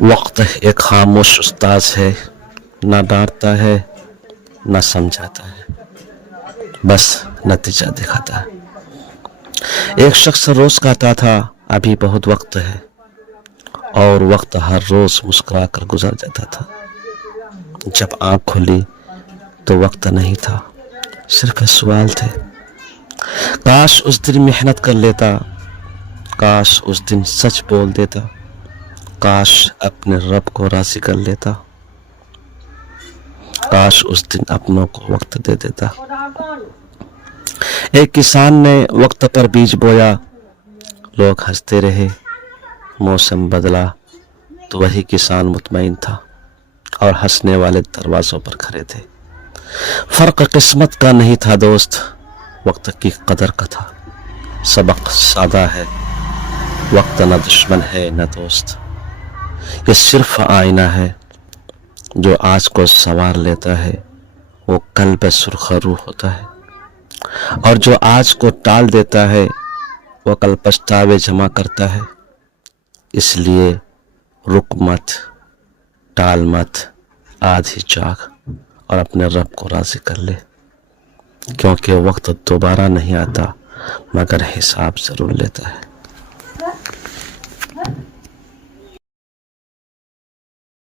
وقت ایک خاموش استاذ ہے، نہ ڈانٹتا ہے نہ سمجھاتا ہے، بس نتیجہ دکھاتا ہے۔ ایک شخص روز کہتا تھا ابھی بہت وقت ہے، اور وقت ہر روز مسکرا کر گزر جاتا تھا۔ جب آنکھ کھلی تو وقت نہیں تھا، صرف سوال تھے۔ کاش اس دن محنت کر لیتا، کاش اس دن سچ بول دیتا، کاش اپنے رب کو راضی کر لیتا، کاش اس دن اپنوں کو وقت دے دیتا۔ ایک کسان نے وقت پر بیج بویا، لوگ ہنستے رہے۔ موسم بدلا تو وہی کسان مطمئن تھا، اور ہنسنے والے دروازوں پر کھڑے تھے۔ فرق قسمت کا نہیں تھا دوست، وقت کی قدر کا تھا۔ سبق سادہ ہے، وقت نہ دشمن ہے نہ دوست، یہ صرف آئینہ ہے۔ جو آج کو سنوار لیتا ہے وہ کل پہ سرخ رو ہوتا ہے، اور جو آج کو ٹال دیتا ہے وہ کل پچھتاوے جمع کرتا ہے۔ اس لیے رک مت، ٹال مت، آج ہی جاگ اور اپنے رب کو راضی کر لے، کیونکہ وقت دوبارہ نہیں آتا مگر حساب ضرور لیتا ہے۔